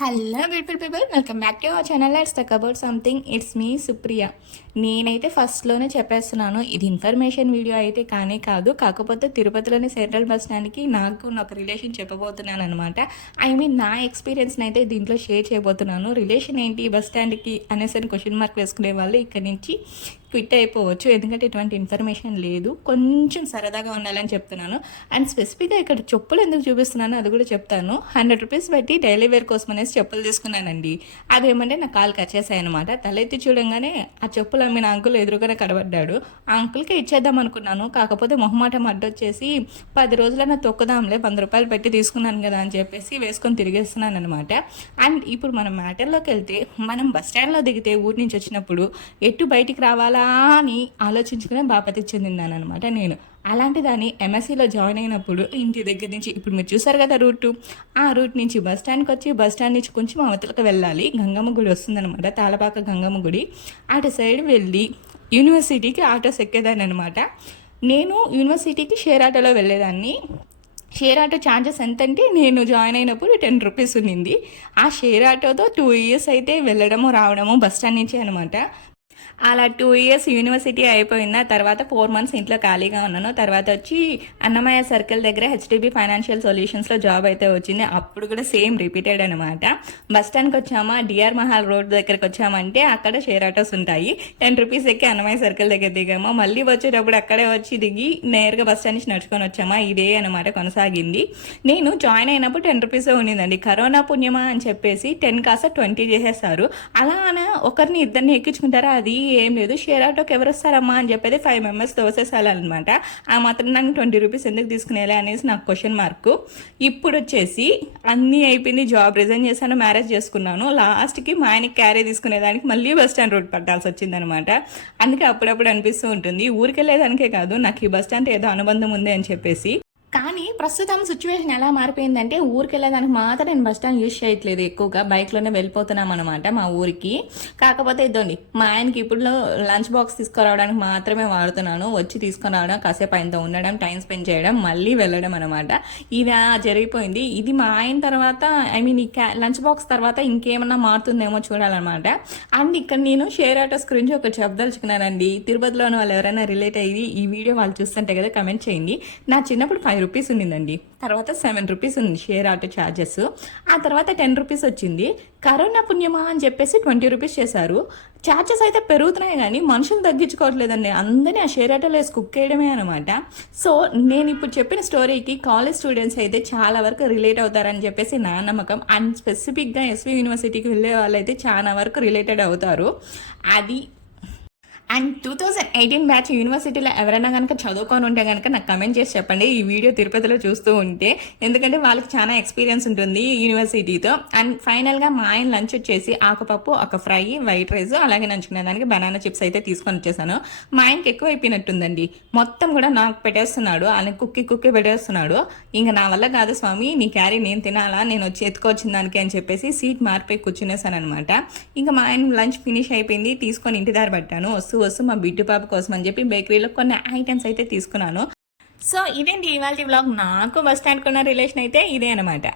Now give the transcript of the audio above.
Hello beautiful people, welcome back to our channel. Let's talk about something. It's me Supriya. నేనైతే ఫస్ట్లోనే చెప్పేస్తున్నాను, ఇది information video అయితే కానీ కాదు. కాకపోతే తిరుపతిలోని సెంట్రల్ బస్ స్టాండ్కి నాకు ఒక రిలేషన్ చెప్పబోతున్నాను అనమాట. నా ఎక్స్పీరియన్స్ని అయితే దీంట్లో షేర్ చేయబోతున్నాను. రిలేషన్ ఏంటి బస్ స్టాండ్కి అనేసి క్వశ్చన్ మార్క్ వేసుకునే వాళ్ళు ఇక్కడ నుంచి క్విట్ అయిపోవచ్చు, ఎందుకంటే ఎటువంటి ఇన్ఫర్మేషన్ లేదు. కొంచెం సరదాగా ఉండాలని చెప్తున్నాను. అండ్ స్పెసిఫిక్గా ఇక్కడ చెప్పులు ఎందుకు చూపిస్తున్నాను అది కూడా చెప్తాను. 100 రూపీస్ పెట్టి డైలీ వేర్ కోసం అనేసి చెప్పులు తీసుకున్నానండి. అదేమంటే నా కాలు కచ్చేసాయి అనమాట. తలెత్తి చూడంగానే ఆ చెప్పులు అమ్మిన అంకుల్ ఎదురుగానే కనబడ్డాడు. ఆ అంకుల్కి ఇచ్చేద్దాం అనుకున్నాను. కాకపోతే మొహమాటం అడ్డొచ్చేసి 10 రోజులైనా తొక్కుదాంలే, 100 రూపాయలు పెట్టి తీసుకున్నాను కదా అని చెప్పేసి వేసుకొని తిరిగేస్తున్నాను అనమాట. అండ్ ఇప్పుడు మనం మ్యాటర్లోకి వెళ్తే, మనం బస్ స్టాండ్లో దిగితే ఊరి నుంచి వచ్చినప్పుడు ఎటు బయటికి రావాలా అని ఆలోచించుకునే బాపతి చెందిందాను అనమాట నేను. అలాంటి దాన్ని ఎంఎస్సీలో జాయిన్ అయినప్పుడు ఇంటి దగ్గర నుంచి, ఇప్పుడు మీరు చూసారు కదా ఆ రూట్ నుంచి బస్ స్టాండ్కి వచ్చి బస్ స్టాండ్ నుంచి కొంచెం అవతలకు వెళ్ళాలి. గంగమ్మ గుడి వస్తుందనమాట, తాళపాక గంగమ్మ గుడి. అటు సైడ్ వెళ్ళి యూనివర్సిటీకి ఆటోస్ ఎక్కేదాన్ని అనమాట. నేను యూనివర్సిటీకి షేర్ ఆటోలో వెళ్ళేదాన్ని. షేర్ ఆటో ఛార్జెస్ ఎంత అంటే, నేను జాయిన్ అయినప్పుడు 10 రూపీస్ ఉన్నింది. ఆ షేర్ ఆటోతో 2 ఇయర్స్ అయితే వెళ్ళడము రావడము బస్ స్టాండ్ నుంచి అనమాట. అలా 2 ఇయర్స్ యూనివర్సిటీ అయిపోయిందా, తర్వాత 4 మంత్స్ ఇంట్లో ఖాళీగా ఉన్నాను. తర్వాత వచ్చి అన్నమయ్య సర్కిల్ దగ్గర హెచ్డిబి ఫైనాన్షియల్ సొల్యూషన్స్లో జాబ్ అయితే వచ్చింది. అప్పుడు కూడా సేమ్ రిపీటెడ్ అనమాట. బస్ స్టాండ్కి వచ్చామా, డిఆర్ మహల్ రోడ్ దగ్గరకు వచ్చామంటే అక్కడ షేర్ ఆటోస్ ఉంటాయి. 10 రూపీస్ ఎక్కి అన్నమయ్య సర్కిల్ దగ్గర దిగామా, మళ్ళీ వచ్చేటప్పుడు అక్కడే వచ్చి దిగి నేరుగా బస్ స్టాండ్ నుంచి నడుచుకొని వచ్చామా. ఇదే అనమాట కొనసాగింది. నేను జాయిన్ అయినప్పుడు 10 రూపీస్ ఉండిందండి. కరోనా పుణ్యమా అని చెప్పేసి 10 కాస్త 20 చేసేస్తారు. అలా ఒకరిని ఇద్దరిని ఎక్కించుకుంటారా, అది ఏం లేదు. షేర్ ఆటోకి ఎవరు వస్తారమ్మా అని చెప్పేది 5 మెంబర్స్ తోసేసాలన్నమాట. ఆ మాత్రం నాకు 20 రూపీస్ ఎందుకు తీసుకునేలా అనేసి నాకు క్వశ్చన్ మార్క్. ఇప్పుడు వచ్చేసి అన్నీ అయిపోయింది, జాబ్ రిజైన్ చేశాను, మ్యారేజ్ చేసుకున్నాను. లాస్ట్కి మా ఆయనకి క్యారీ తీసుకునేదానికి మళ్ళీ బస్ స్టాండ్ రోడ్ పట్టాల్సి వచ్చిందనమాట. అందుకే అప్పుడప్పుడు అనిపిస్తూ ఉంటుంది, ఊరికి వెళ్ళేదానికే కాదు నాకు ఈ బస్ స్టాండ్ ఏదో అనుబంధం ఉంది అని చెప్పేసి. కానీ ప్రస్తుతం సిచ్యువేషన్ ఎలా మారిపోయిందంటే, ఊరికి వెళ్ళేదానికి మాత్రం నేను బస్ స్టాండ్ యూజ్ చేయట్లేదు, ఎక్కువగా బైక్లోనే వెళ్ళిపోతున్నాం అనమాట మా ఊరికి. కాకపోతే ఇదండి, మా ఆయనకి ఇప్పుడు లంచ్ బాక్స్ తీసుకురావడానికి మాత్రమే వాడుతున్నాను. వచ్చి తీసుకుని రావడం, కాసేపు ఆయనతో ఉండడం, టైం స్పెండ్ చేయడం, మళ్ళీ వెళ్ళడం అనమాట. ఇది జరిగిపోయింది. ఇది మా ఆయన తర్వాత, ఈ లంచ్ బాక్స్ తర్వాత ఇంకేమన్నా మారుతుందేమో చూడాలన్నమాట. అండ్ ఇక్కడ నేను షేర్ ఆటోస్ గురించి ఒకటి చెప్పదలుచుకున్నానండి. తిరుపతిలోని వాళ్ళు ఎవరైనా రిలేట్ అయ్యి ఈ వీడియో వాళ్ళు చూస్తుంటే కదా కమెంట్ చేయండి. నా చిన్నప్పుడు 5 రూపీస్ ఉండిందండి, తర్వాత 7 రూపీస్ ఉంది షేర్ ఆటో ఛార్జెస్. ఆ తర్వాత 10 రూపీస్ వచ్చింది. కరోనా పుణ్యమా అని చెప్పేసి 20 రూపీస్ చేశారు. ఛార్జెస్ అయితే పెరుగుతున్నాయి కానీ మనుషులు తగ్గించుకోవట్లేదండి. అందరినీ ఆ షేర్ ఆటోలో వేసి కుక్ చేయడమే అనమాట. సో నేను ఇప్పుడు చెప్పిన స్టోరీకి కాలేజ్ స్టూడెంట్స్ అయితే చాలా వరకు రిలేట్ అవుతారని చెప్పేసి నా నమ్మకం. అండ్ స్పెసిఫిక్గా ఎస్వి యూనివర్సిటీకి వెళ్ళే వాళ్ళు అయితే చాలా వరకు రిలేటెడ్ అవుతారు. అది అండ్ 2018 బ్యాచ్ యూనివర్సిటీలో ఎవరైనా కనుక చదువుకొని ఉంటే కనుక నాకు కమెంట్ చేసి చెప్పండి, ఈ వీడియో తిరుపతిలో చూస్తూ ఉంటే. ఎందుకంటే వాళ్ళకి చాలా ఎక్స్పీరియన్స్ ఉంటుంది యూనివర్సిటీతో. అండ్ ఫైనల్గా మా ఆయన లంచ్ వచ్చేసి ఆకుపప్పు, ఒక ఫ్రై, వైట్ రైస్, అలాగే నంచుకునే దానికి బనానా చిప్స్ అయితే తీసుకొని వచ్చేసాను. మా ఆయనకి ఎక్కువ అయిపోయినట్టుందండి, మొత్తం కూడా నాకు పెట్టేస్తున్నాడు. ఆయన కుక్కి పెట్టేస్తున్నాడు. ఇంకా నా వల్ల కాదు స్వామి, నీ క్యారీ నేను తినాలా, నేను వచ్చి ఎత్తుకొచ్చిన దానికి అని చెప్పేసి సీట్ మారిపోయి కూర్చునేసాను అనమాట. ఇంకా మా ఆయన లంచ్ ఫినిష్ అయిపోయింది, తీసుకొని ఇంటి దారి పట్టాను. వస్తూ మా బిడ్డు పాప కోసం అని చెప్పి బేకరీలో కొన్ని ఐటమ్స్ అయితే తీసుకున్నాను. సో ఇదేంటి ఇవాళ వ్లాగ్. నాకు బస్ స్టాండ్ కొన్న రిలేషన్ అయితే ఇదే అనమాట.